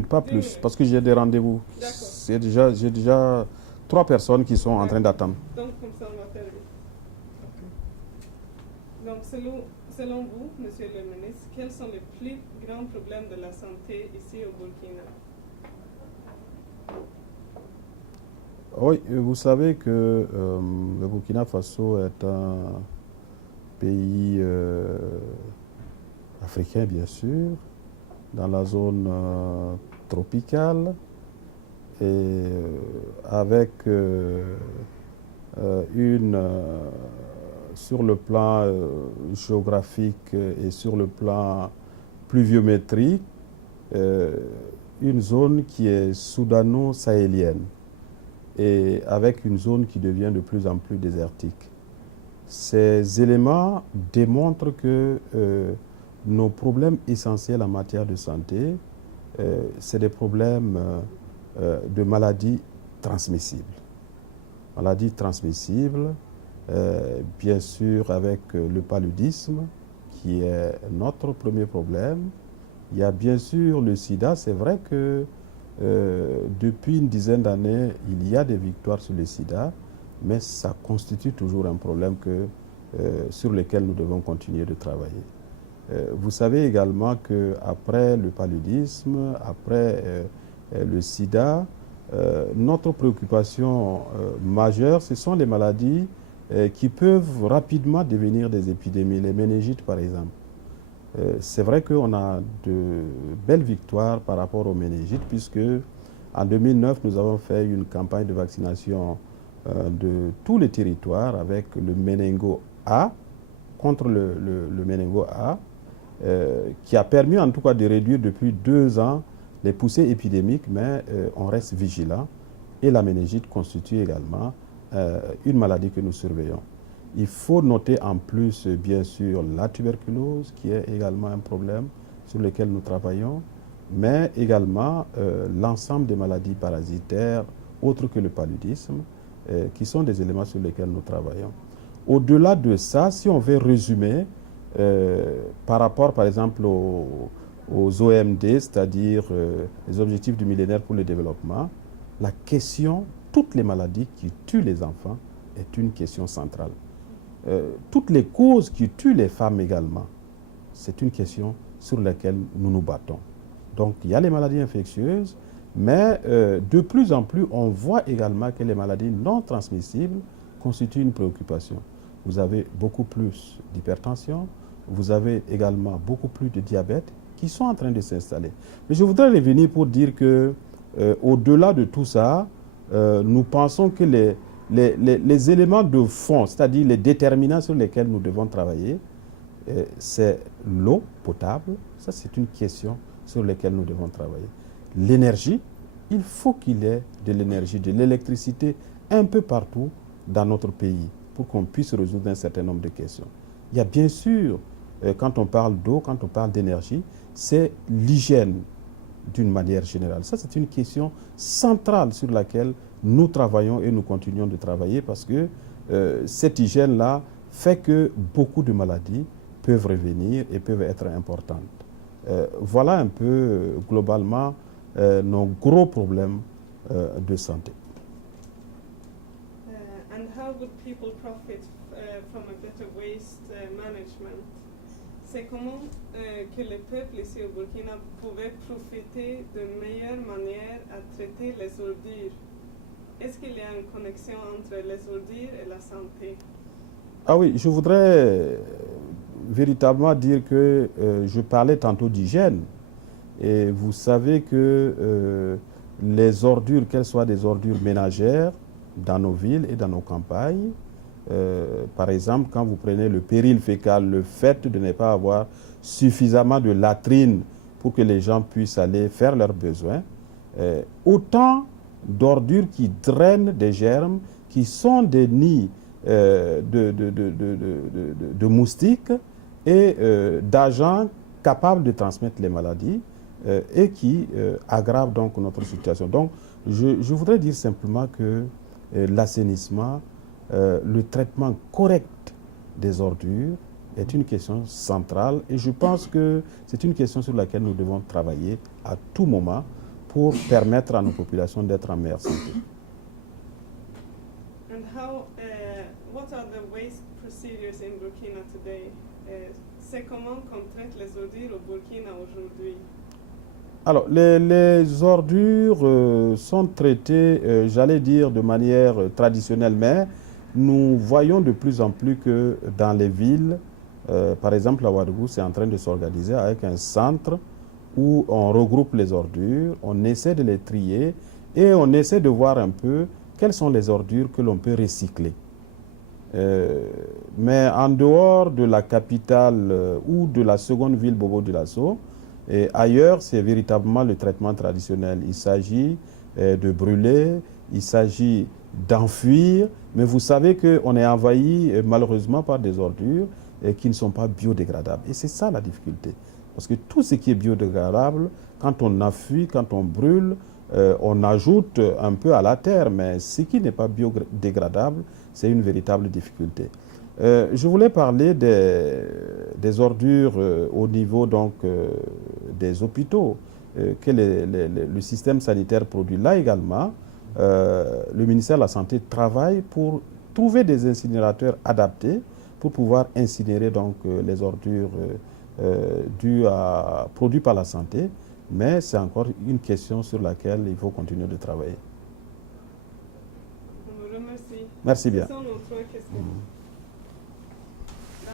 minutes, pas plus, minutes. parce que j'ai des rendez-vous. J'ai déjà 3 personnes qui sont en train d'attendre. Donc, comme ça, on va faire vite. Donc, selon vous, Monsieur le ministre, quels sont les plus grands problèmes de la santé ici au Burkina? Oui, vous savez que le Burkina Faso est un pays africain, bien sûr, dans la zone tropicale, et avec sur le plan géographique et sur le plan pluviométrique, une zone qui est soudano-sahélienne et avec une zone qui devient de plus en plus désertique. Ces éléments démontrent que nos problèmes essentiels en matière de santé, c'est des problèmes de maladies transmissibles. Maladies transmissibles, bien sûr avec le paludisme, qui est notre premier problème. Il y a bien sûr le sida. C'est vrai que depuis une dizaine d'années, il y a des victoires sur le sida, mais ça constitue toujours un problème sur lequel nous devons continuer de travailler. Vous savez également qu'après le paludisme, après le sida, notre préoccupation majeure, ce sont les maladies qui peuvent rapidement devenir des épidémies, les méningites par exemple. C'est vrai qu'on a de belles victoires par rapport aux méningites, puisque en 2009, nous avons fait une campagne de vaccination de tous les territoires avec le méningo A, contre le méningo A, qui a permis en tout cas de réduire depuis 2 ans les poussées épidémiques, mais on reste vigilant. Et la méningite constitue également une maladie que nous surveillons. Il faut noter en plus, bien sûr, la tuberculose, qui est également un problème sur lequel nous travaillons, mais également l'ensemble des maladies parasitaires, autres que le paludisme, qui sont des éléments sur lesquels nous travaillons. Au-delà de ça, si on veut résumer, par rapport, par exemple, aux OMD, c'est-à-dire les objectifs du millénaire pour le développement, la question, toutes les maladies qui tuent les enfants, est une question centrale. Toutes les causes qui tuent les femmes également, c'est une question sur laquelle nous nous battons. Donc il y a les maladies infectieuses, mais de plus en plus, on voit également que les maladies non transmissibles constituent une préoccupation. Vous avez beaucoup plus d'hypertension, vous avez également beaucoup plus de diabète qui sont en train de s'installer. Mais je voudrais revenir pour dire que, au-delà de tout ça, nous pensons que les éléments de fond, c'est-à-dire les déterminants sur lesquels nous devons travailler, c'est l'eau potable. Ça, c'est une question sur laquelle nous devons travailler. L'énergie, il faut qu'il y ait de l'énergie, de l'électricité un peu partout dans notre pays pour qu'on puisse résoudre un certain nombre de questions. Il y a bien sûr, quand on parle d'eau, quand on parle d'énergie, c'est l'hygiène d'une manière générale. Ça, c'est une question centrale sur laquelle nous travaillons et nous continuons de travailler parce que cette hygiène-là fait que beaucoup de maladies peuvent revenir et peuvent être importantes. Voilà un peu globalement nos gros problèmes de santé. And how would people profit from a better waste management? C'est comment que le peuple ici au Burkina pouvait profiter de meilleures manières à traiter les ordures? Est-ce qu'il y a une connexion entre les ordures et la santé? Ah oui, je voudrais véritablement dire que je parlais tantôt d'hygiène. Et vous savez que les ordures, qu'elles soient des ordures ménagères dans nos villes et dans nos campagnes, par exemple, quand vous prenez le péril fécal, le fait de ne pas avoir suffisamment de latrines pour que les gens puissent aller faire leurs besoins, autant d'ordures qui drainent des germes, qui sont des nids de moustiques et d'agents capables de transmettre les maladies et qui aggravent donc notre situation. Donc, je voudrais dire simplement que l'assainissement, le traitement correct des ordures est une question centrale et je pense que c'est une question sur laquelle nous devons travailler à tout moment pour permettre à nos populations d'être en meilleure santé. And what are the waste procedures in Burkina today? C'est comment qu'on traite les ordures au Burkina aujourd'hui? Alors, les ordures sont traitées, j'allais dire, de manière traditionnelle, mais nous voyons de plus en plus que dans les villes, par exemple à Ouagadougou, c'est en train de s'organiser avec un centre où on regroupe les ordures, on essaie de les trier et on essaie de voir un peu quelles sont les ordures que l'on peut recycler. Mais en dehors de la capitale ou de la seconde ville Bobo-Dioulasso, et ailleurs, c'est véritablement le traitement traditionnel. Il s'agit de brûler, il s'agit d'enfuir, mais vous savez qu'on est envahi malheureusement par des ordures qui ne sont pas biodégradables. Et c'est ça la difficulté. Parce que tout ce qui est biodégradable, quand on enfuit, quand on brûle, on ajoute un peu à la terre, mais ce qui n'est pas biodégradable, c'est une véritable difficulté. Je voulais parler des ordures au niveau donc, des hôpitaux que le système sanitaire produit. Là également, le ministère de la Santé travaille pour trouver des incinérateurs adaptés pour pouvoir incinérer donc, les ordures produites par la santé. Mais c'est encore une question sur laquelle il faut continuer de travailler. On vous remercie. Merci bien. Ce sont nos trois questions.